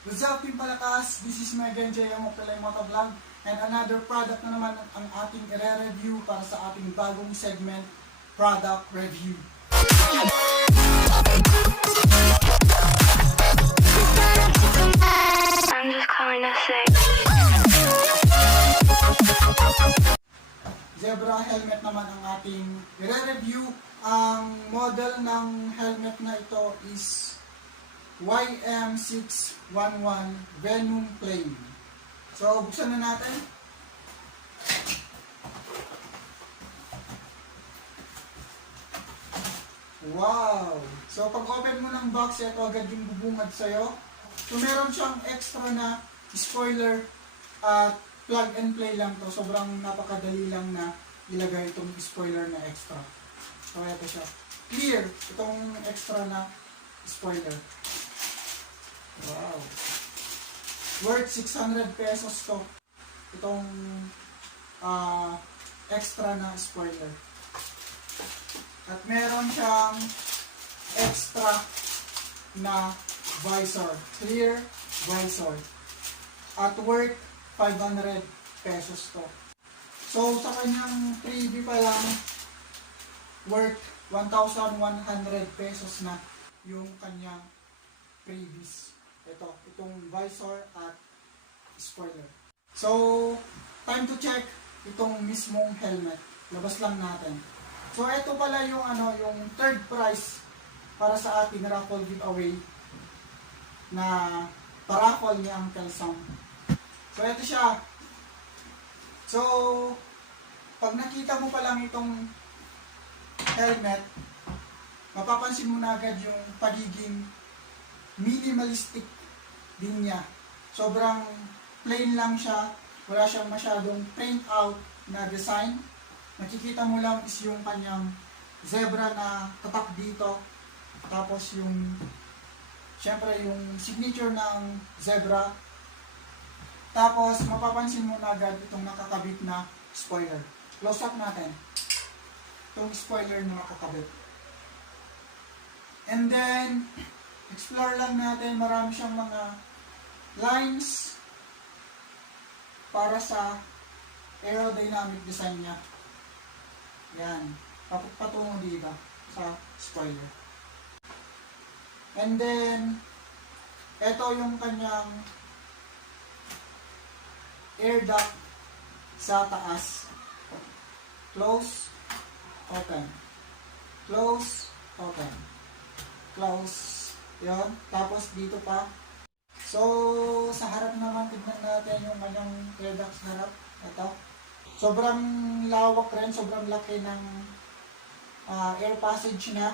What's up, Team Palakas? This is Megan J. Amopelay Motovlog, and another product na naman ang ating i-review para sa ating bagong segment, Product Review. I'm just calling to say. Zebra helmet naman ang ating i-review. Ang model ng helmet na ito is YM611 Venom Flame. So, buksan na natin. Wow! So, pag open mo ng box, ito agad yung bubungad sa'yo. So, meron siyang extra na spoiler at plug and play lang to. Sobrang napakadali lang na ilagay itong spoiler na extra. So, ito siya. Clear, itong extra na spoiler. Wow. Worth 600 pesos to. Itong extra na spoiler. At meron siyang extra na visor. Clear visor. At worth 500 pesos to. So, sa kanyang preview pa lang, worth 1,100 pesos na yung kanyang previous. Itong visor at spoiler. So, time to check itong mismong helmet. Labas lang natin. So, ito pala yung yung third prize para sa ating raffle giveaway na paraffle ni Uncle Sam. So, ito siya. So, pag nakita mo pa lang itong helmet, mapapansin mo na agad yung pagiging minimalistic din niya. Sobrang plain lang siya. Wala siyang masyadong print out na design. Makikita mo lang is yung kanyang zebra na tatak dito. Tapos yung syempre yung signature ng zebra. Tapos mapapansin mo na agad itong nakakabit na spoiler. Close up natin. Itong spoiler na nakakabit. And then explore lang natin, marami siyang mga lines para sa aerodynamic design niya. Yan. Patungo dito sa spoiler. And then, ito yung kanyang air duct sa taas. Close, open. Close, open. Close. Yun. Tapos dito pa. So, sa harap naman, tignan natin yung kanyang air duct sa harap. Ito. Sobrang lawak rin. Sobrang laki ng air passage niya.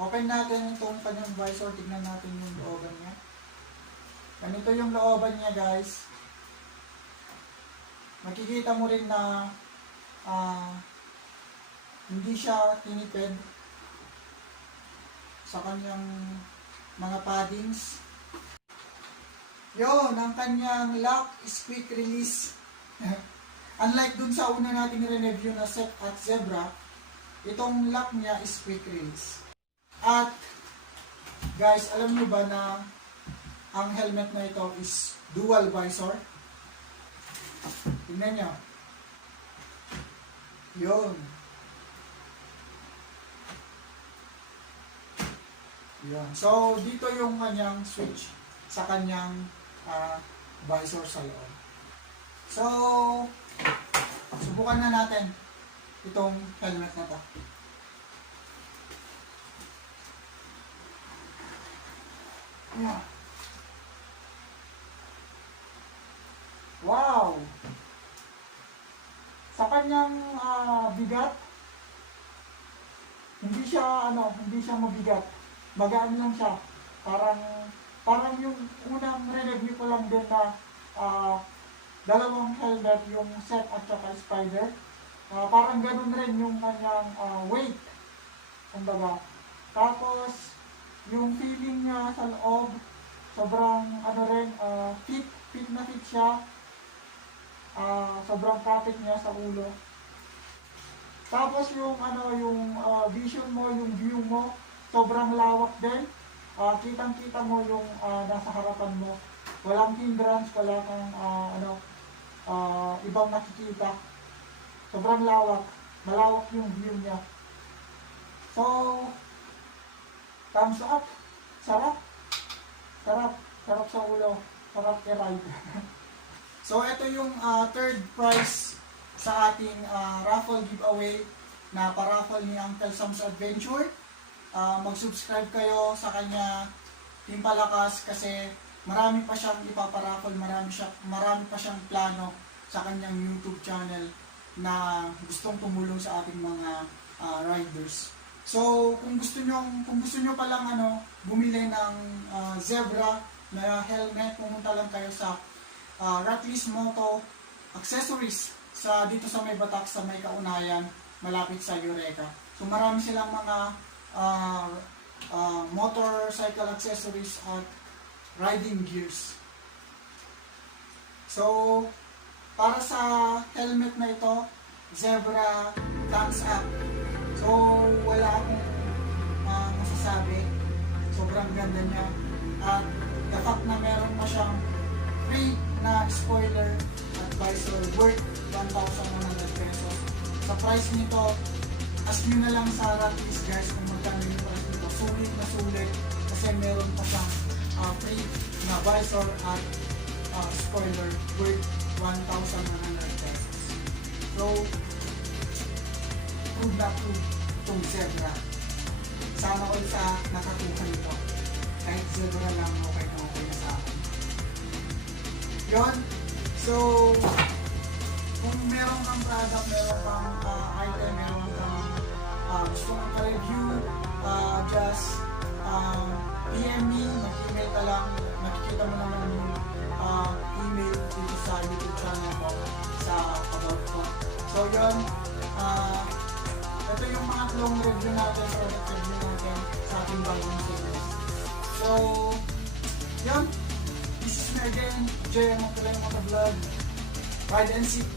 Open natin itong kanyang visor. Tignan natin yung looban niya. Ganito yung looban niya, guys. Makikita mo rin na hindi siya tinipid sa kanyang mga paddings. Yon, ang kanyang lock is quick release. Unlike dun sa una nating re-review na set at zebra, itong lock niya is quick release. At guys, alam niyo ba na ang helmet na ito is dual visor? Tingnan niyo. Yon. Yan. So, dito yung kanyang switch sa kanyang visor sa loob. So, subukan na natin itong helmet na to. Yeah. Wow! Sa kanyang bigat, hindi siya mabigat. Magaan lang siya. Parang yung unang re-review ko lang din na dalawang helmet, yung set at saka spider. Parang ganun rin yung kanyang weight. Kumbaga. Tapos, yung feeling niya sa loob, sobrang fit na fit siya. Sobrang kapit niya sa ulo. Tapos yung vision mo, yung view mo, sobrang lawak din. kitang-kita mo yung nasa harapan mo. Walang hindrance, wala kang ibang nakikita. Sobrang lawak. Malawak yung view niya. So, thumbs up. Sarap. Sarap. Sarap sa ulo. Sarap i-ride. So, ito yung third prize sa ating raffle giveaway na paraffle ni Uncle Sam's Adventure. Mag-subscribe kayo sa kanya Team Palakas kasi marami pa siyang ipaparaffle, marami pa siyang plano sa kanyang YouTube channel na gustong tumulong sa ating mga riders. So, kung gusto nyo palang bumili ng zebra na helmet, pumunta lang kayo sa Ratlist Moto Accessories dito sa May Batak, sa May Kaunayan, malapit sa Eureka. So, marami silang mga motorcycle accessories at riding gears. So, para sa helmet na ito, zebra, thumbs up. So, wala akong masasabi. Sobrang ganda niya. At the fact na meron pa siyang free na spoiler at visor worth 1,100 pesos. Sa price nito, ask nyo na lang sa Ratlist guys kung magkano yung price nito. Sulit na sulit kasi meron pa siyang free na visor at spoiler worth 1,100 pesos. So, prove na prove itong zebra. Sana ko sa nakakuha nito. Kahit zebra lang, okay na sa akin. Yun. So, kung meron kang product, meron kang item, meron kang gusto mong ka-review, just PM me, mag-email ka lang. Makikita mo naman yung email dito sa YouTube channel ko sa about ko. So yun, ito yung mga long review natin, product review natin sa ating bagong series. So, yun, this is me again, Jay Motovlog, Ride and Seek.